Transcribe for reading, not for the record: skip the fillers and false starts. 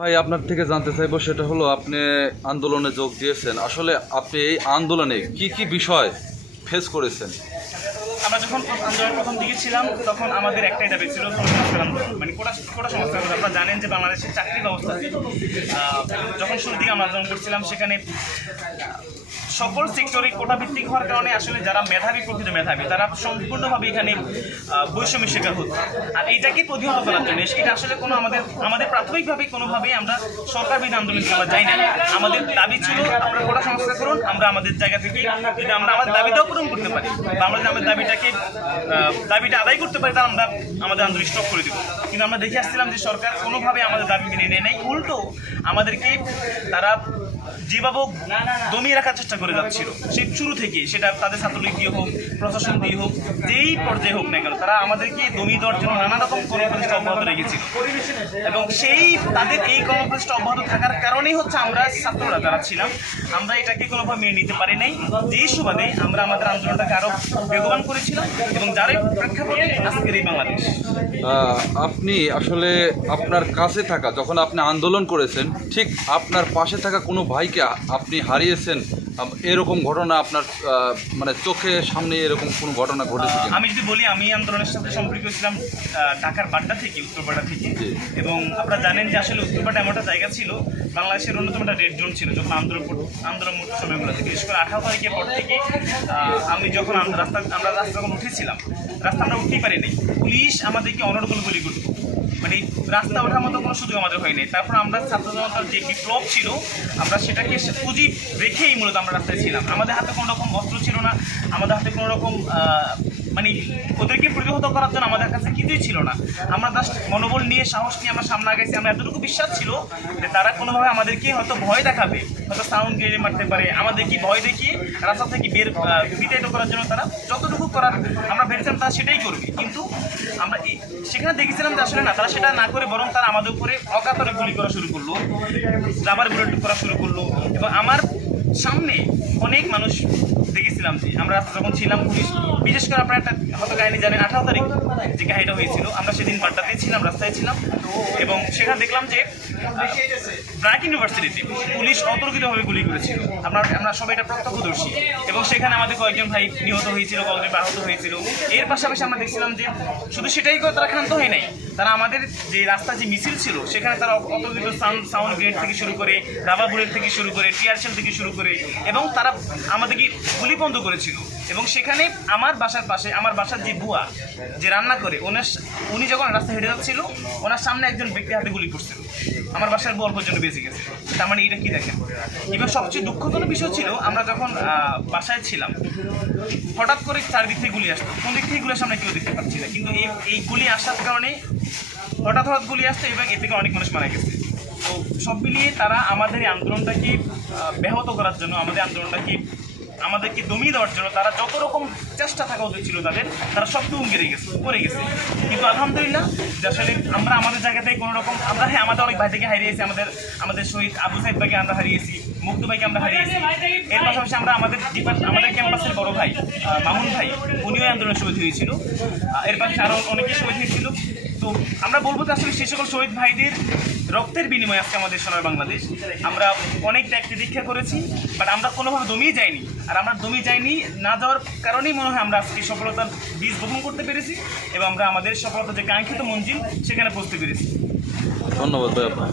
ভাই আপনার থেকে জানতে চাইবো সেটা হলো আপনি আন্দোলনে যোগ দিয়েছেন, আসলে আপনি এই আন্দোলনে কি কি বিষয় ফেস করেছেন? আমরা যখন আন্দোলনের প্রথম দিকে ছিলাম তখন আমাদের একটাই দাবি ছিল সংস্কার আন্দোলন, মানে কোটা সংস্কার। আপনারা জানেন যে বাংলাদেশের চাকরি ব্যবস্থা যখন শুরুর দিকে আমরা আন্দোলন করছিলাম সেখানে সকল সেক্টরে কোটা ভিত্তিক হওয়ার কারণে আসলে যারা মেধাবী, প্রকৃত মেধাবী, তারা সম্পূর্ণভাবে এখানে বৈষম্যের শিকার হতো। আর এইটাকে প্রতিহত করার জন্য এটা আসলে কোনো আমাদের প্রাথমিকভাবে কোনোভাবেই আমরা সরকার বিরোধী আন্দোলনকে আমরা যাই না। আমাদের দাবি ছিল আপনারা কোটা সংস্কার করুন, আমরা আমাদের জায়গা থেকে যদি আমরা আমাদের দাবিটাও পূরণ করতে পারি বা আমরা যদি আমাদের দাবিটা আদায় করতে পারি তাহলে আমরা আমাদের আন্দোলন স্টপ করে দেবো। কিন্তু আমরা দেখে আসছিলাম যে সরকার কোনোভাবে আমাদের দাবি মেনে নেয় নাই, উল্টো আমাদেরকে তারা যেভাবে দমিয়ে রাখার চেষ্টা করে যাচ্ছিল সেই শুরু থেকে, সেটা তাদের ছাত্রলীগ দিয়ে হোক, প্রশাসন দিয়ে হোক, যেই পর্যায়ে হোক না কেন, তারা আমাদেরকে দমিয়ে দেওয়ার জন্য নানা রকম কর্মপ্রচেষ্টা অব্যাহত রেখেছিল। এবং তাদের এই কর্মপ্রচেষ্টা অব্যাহত থাকার কারণেই হচ্ছে আমরা ছাত্ররা যারা ছিলাম আমরা এটাকে কোনোভাবে মেনে নিতে পারি নাই। যেই সুবাদে আমরা আমাদের আন্দোলনটাকে আরো বেগবান করেছিলাম এবং যারাই প্রেক্ষাপটে আজকের এই বাংলাদেশ। আপনি আসলে আপনার কাছে থাকা, যখন আপনি আন্দোলন করেছেন, ঠিক আপনার পাশে থাকা কোনো ভাইকে আপনি হারিয়েছেন, এরকম ঘটনা আপনার মানে চোখের সামনে এরকম কোনো ঘটনা ঘটেছে? আমি যদি বলি, আমি আন্দোলনের সাথে সম্পর্কিত ছিলাম ঢাকার বাড্ডা থেকে, উত্তরপাড়া থেকে। এবং আপনারা জানেন যে আসলে উত্তরপাড়া এমন একটা জায়গা ছিল, বাংলাদেশের অন্যতম একটা রেড জোন ছিল যখন আন্দোলন মুক্ত সময়গুলো থেকে, বিশেষ করে 18 তারিখের পর থেকে। আমি যখন আমরা রাস্তা যখন উঠেছিলাম, রাস্তা আমরা উঠতেই পারিনি, পুলিশ আমাদেরকে অনর্গল গুলি করত, মানে রাস্তা ওঠার মতো কোনো সুযোগ আমাদের হয়নি। তারপর আমরা ছাত্র জনতার যে বিপ্লব ছিল, আমরা সেটাকে পুঁজি রেখেই মূলত আমরা রাস্তায় ছিলাম। আমাদের হাতে কোনো রকম অস্ত্র ছিল না, আমাদের হাতে কোনো রকম মানে ওদেরকে প্রতিহত করার জন্য আমাদের কাছে কিছুই ছিল না। আমরা জাস্ট মনোবল নিয়ে, সাহস নিয়ে আমরা সামনে আগাইছি। আমরা এতটুকু বিশ্বাস ছিল যে তারা কোনোভাবে আমাদেরকে হয়তো ভয় দেখাবে, হয়তো সাউন্ড গেড়ে মারতে পারে, আমাদেরকে ভয় দেখিয়ে রাস্তা থেকে বিতাড়িত করার জন্য তারা যতটুকু করার আমরা ভেবেছিলাম তারা সেটাই করবে। কিন্তু আমরা সেখানে দেখেছিলাম যে আসলে না, তারা সেটা না করে বরং তারা আমাদের উপরে অকাতরে গুলি করা শুরু করলো, রাবার বুলেট করা শুরু করলো। এবং আমার সামনে অনেক মানুষ দেখেছিলাম যে আমরা যখন ছিলাম, পুলিশ, বিশেষ করে আপনারা একটা হয়তো কাহিনী জানেন, 18 তারিখ যে কাহিনীটা হয়েছিল, আমরা সেদিন বাড্ডাতেই ছিলাম, রাস্তায় ছিলাম। এবং সেখানে দেখলাম যে ব্র্যাক ইউনিভার্সিটিতে পুলিশ অতর্কিতভাবে গুলি করেছিল। আমরা সবাই এটা প্রত্যক্ষদর্শী। এবং সেখানে আমাদের কয়েকজন ভাই নিহত হয়েছিল, কয়েকজন আহত হয়েছিল। এর পাশাপাশি আমরা দেখছিলাম যে শুধু সেটাই করে তারা ক্ষান্ত হয় নাই, তারা আমাদের যে রাস্তা যে মিছিল ছিল সেখানে তারা অতর্কিত সাউন্ড গ্রেনেড থেকে শুরু করে, রাবার বুলেট থেকে শুরু করে, টিয়ার শেল থেকে শুরু করে, এবং তারা আমাদেরকে গুলি বন্ধ করেছিল। এবং সেখানে আমার বাসার পাশে, আমার বাসার যে বুয়া যে রান্না করে, উনি যখন রাস্তা হেঁটে যাচ্ছিল, ওনার সামনে একজন ব্যক্তি হাতে গুলি করছিল। আমার বাসার বউ অল্পের জন্য বেঁচে গেছে। তার মানে এটা কি দেখেন। এবং সবচেয়ে দুঃখজনক বিষয় ছিল, আমরা যখন বাসায় ছিলাম, হঠাৎ করে চারদিক থেকে গুলি আসতো, কোন দিক থেকে গুলি আসে আমরা কেউ দেখতে পাচ্ছি না। কিন্তু এই গুলি আসার কারণে হঠাৎ গুলি আসতো এবং এ থেকে অনেক মানুষ মারা গেছে। তো সব মিলিয়ে তারা আমাদের এই আন্দোলনটাকে ব্যাহত করার জন্য, আমাদেরকে দমিয়ে দেওয়ার জন্য তারা যত রকম চেষ্টা থাকা উচিত ছিল তারা সবটুকু করে গেছে। কিন্তু আলহামদুলিল্লাহ যে আসলে আমরা আমাদের জায়গাতে কোনো রকম আমাদের অনেক ভাই থেকে হারিয়েছি। আমাদের শহীদ আবু সাইদ ভাইকে আমরা হারিয়েছি, মুক্ত ভাইকে আমরা হারিয়েছি। এর পাশাপাশি আমরা আমাদের ক্যাম্পাসের বড় ভাই মামুন ভাই, উনিও আন্দোলনে শহীদ হয়েছিল। এর পাশে আরও অনেকে শহীদ হয়েছিল। তো আমরা বলবো যে আসলে সেই সকল শহীদ ভাইদের রক্তের বিনিময়ে আজকে আমাদের সোনার বাংলাদেশ। আমরা অনেক ত্যাগ দীক্ষা করেছি, বাট আমরা কোনোভাবে দমিয়ে যাইনি। আর আমরা দমিয়ে যাইনি না যাওয়ার কারণেই মনে হয় আমরা আজকে সফলতার বীজ বপন করতে পেরেছি এবং আমরা আমাদের সফলতা যে কাঙ্ক্ষিত মঞ্জিল সেখানে পৌঁছতে পেরেছি। ধন্যবাদ ভাই আপনার।